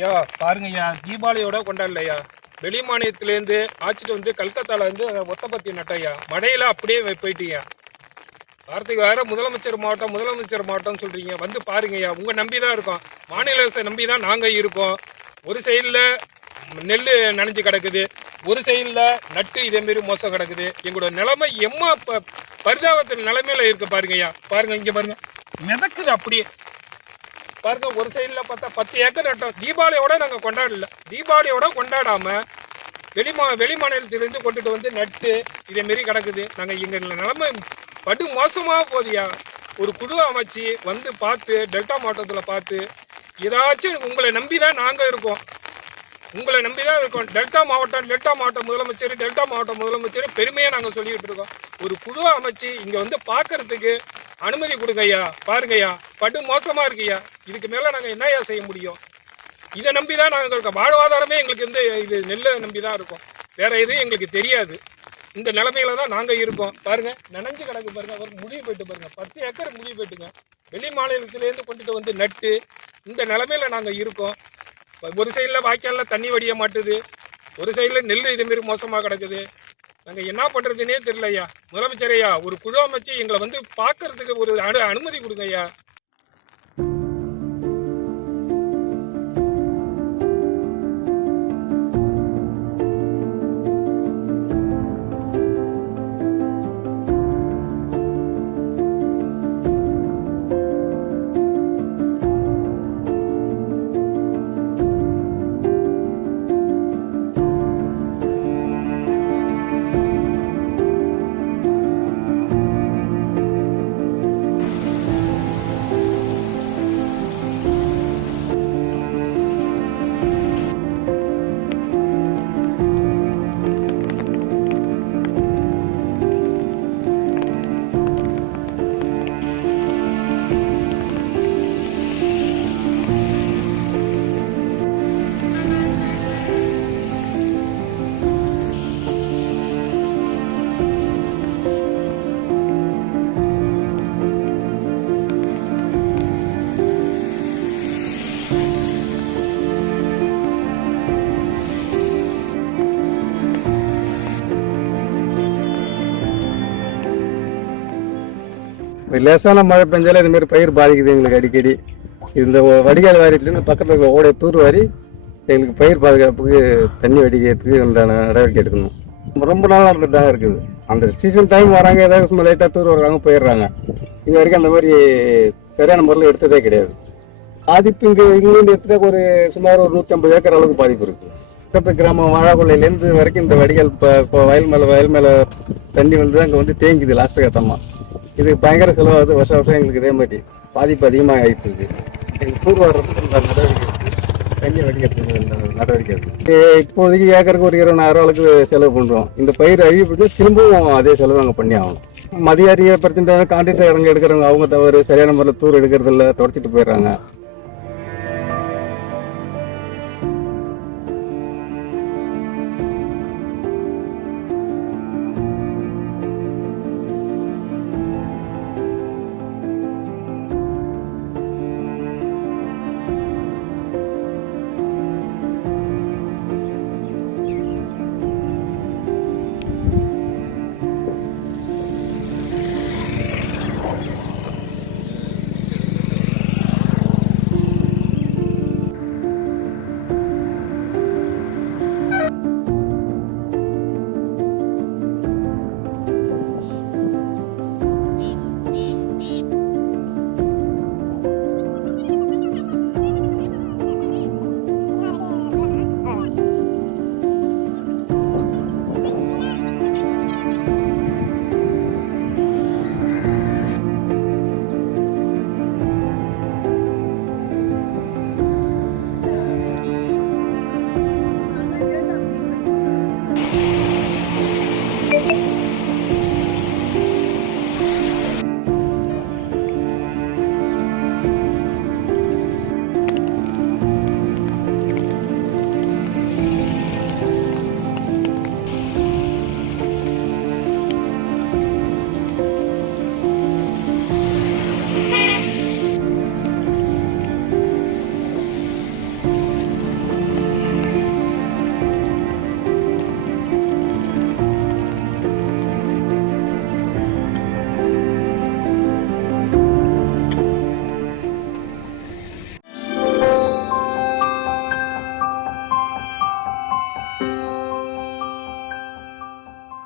ஐயா பாருங்கய்யா, தீபாவளியோட கொண்டாடலையா, வெளி மாநிலத்திலேருந்து ஆச்சிட்டு வந்து கல்கத்தால இருந்து ஒத்தப்பத்தி நட்டையா, மழையில அப்படியே போயிட்டீங்க. வார்த்தைக்கு வேற முதலமைச்சர் மாவட்டம் சொல்றீங்க. வந்து பாருங்கய்யா, உங்க நம்பிதான் இருக்கோம், மாநில அரசை நம்பிதான் நாங்க இருக்கோம். ஒரு சைடில் நெல் நனைஞ்சு கிடக்குது, ஒரு சைடில் நட்டு இதே மாரி மோசம் கிடக்குது. எங்களோட நிலைமை எம்மா பரிதாபத்தின் நிலைமையில இருக்கு பாருங்கய்யா. பாருங்க, இங்க பாருங்க, மிதக்குது அப்படியே பாருங்க. ஒரு சைடில் பார்த்தா 10 ஏக்கர் நட்டோம். தீபாவளியோட நாங்கள் கொண்டாடல, தீபாவளியோட கொண்டாடாம வெளி மாநிலத்திலிருந்து கொண்டுட்டு வந்து நட்டு இதே மாரி கிடக்குது. நாங்கள் எங்கள் நிலைமை படு மோசமாக போதியா. ஒரு குழு அமைச்சு வந்து பார்த்து டெல்டா மாவட்டத்தில் பார்த்து ஏதாச்சும் உங்களை நம்பி தான் நாங்கள் இருக்கோம், உங்களை நம்பி தான் இருக்கோம். டெல்டா மாவட்டம் முதலமைச்சர் பெருமையாக நாங்கள் சொல்லிக்கிட்டு இருக்கோம். ஒரு குழு அமைச்சு இங்கே வந்து பார்க்கறதுக்கு அனுமதி கொடுங்கய்யா. பாருங்கய்யா, படு மோசமாக இருக்குய்யா. இதுக்கு மேலே நாங்கள் என்னையா செய்ய முடியும்? இதை நம்பி தான் நாங்கள் இருக்கோம். வாழ்வாதாரமே எங்களுக்கு வந்து இது நெல்லை நம்பி தான் இருக்கோம், வேற எதுவும் எங்களுக்கு தெரியாது. இந்த நிலைமையில தான் நாங்கள் இருக்கோம். பாருங்க, நனைஞ்சு கிடக்கு பாருங்க, அவருக்கு முடிவு போயிட்டு பாருங்க, 10 ஏக்கர் முடிவு போயிட்டுங்க. வெளி மாநிலத்திலேருந்து கொண்டுட்டு வந்து நட்டு இந்த நிலைமையில நாங்கள் இருக்கோம். ஒரு சைடில் வாய்க்காலில் தண்ணி வடிய மாட்டுது, ஒரு சைடில் நெல் இதுமாரி மோசமாக கிடக்குது. நாங்கள் என்ன பண்ணுறதுனே தெரியலையா. முதலமைச்சரையா, ஒரு குழு அமைச்சு எங்களை வந்து பார்க்கறதுக்கு ஒரு அனுமதி கொடுங்க ஐயா. லேசான மழை பெஞ்சாலும் இதுமாரி பயிர் பாதிக்குது எங்களுக்கு அடிக்கடி. இந்த வடிகால் வாரிட்டுன்னு பக்கத்தில் இருக்க ஓடைய தூர் வாரி எங்களுக்கு பயிர் பாதுகாப்புக்கு தண்ணி வடிக்கிறதுக்கு உண்டான நடவடிக்கை எடுக்கணும். ரொம்ப நாளாக இருந்துட்டு தான் இருக்குது. அந்த சீசன் டைம் வராங்க, ஏதாவது சும்மா லைட்டாக தூர் வர்றாங்க, போயிடுறாங்க. இது வரைக்கும் அந்த மாதிரி சரியான முறையில் எடுத்ததே கிடையாது. பாதிப்பு இங்கேருந்து எடுத்துகிட்டா ஒரு சுமார் ஒரு 150 ஏக்கர் அளவுக்கு பாதிப்பு இருக்குது. பக்கத்து கிராமம் வாழாக்குள்ளையிலேருந்து வரைக்கும் இந்த வடிகால் இப்போ வயல் மேலே தண்ணி வந்து அங்கே வந்து தேங்கிது லாஸ்ட்டு கட்டமாக. இது பயங்கர செலவாகுது. வருஷம் எங்களுக்கு இதே மாதிரி பாதிப்பு அதிகமாக ஆகிட்டு இருக்கு. எங்களுக்கு தூர் வர்றதுக்கு இந்த நடவடிக்கை இருக்குது, தண்ணி வடிக்கிறதுக்கு இந்த நடவடிக்கை இருக்குது. இப்போதைக்கு ஏக்கருக்கு ஒரு 20,000 அளவுக்கு செலவு பண்ணுறோம். இந்த பயிர் அழிவுக்கு திரும்பவும் அதே செலவு நாங்கள் பண்ணி ஆகணும். மதிய அதிகப்படுத்திட்டு கான்ட்ராக்டர் இறங்க எடுக்கிறவங்க அவங்க தவறு, சரியான முறையில் தூர் எடுக்கிறதில்ல, தொடச்சிட்டு போயிடுறாங்க.